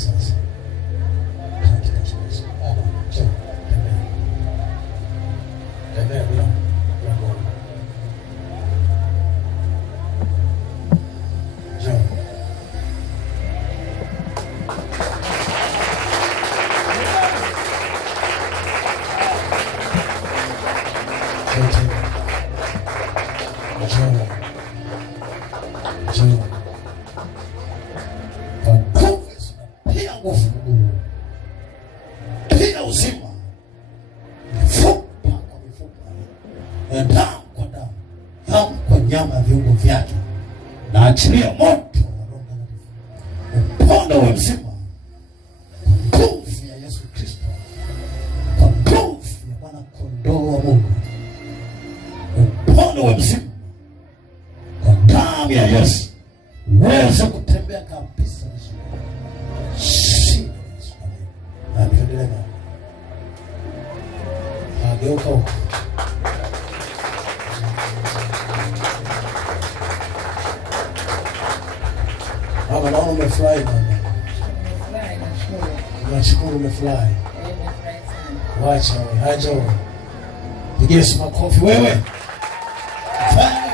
sasa. Katika Yesu. Tembea bila kuogopa. Njoo. Pia nguvu, pia uzima, mifupa kwa mifupa, damu kwa damu, nyama kwa nyama ya viungo vyake, na achilia moto wa Roho Mtakatifu upande wa mzima, kwa nguvu ya Yesu Kristo, kwa nguvu ya Mwana Kondoo wa Mungu, upande wa mzima, kwa damu ya Yesu uweze kutembea kabisa. Geuka huko. Mama, naona umefurahi mama. Nimefurahi, nashukuru. Nashukuru umefurahi. Nimefurahi sana. Wacha wewe, haja wewe. Pigia makofi wewe. Fanya.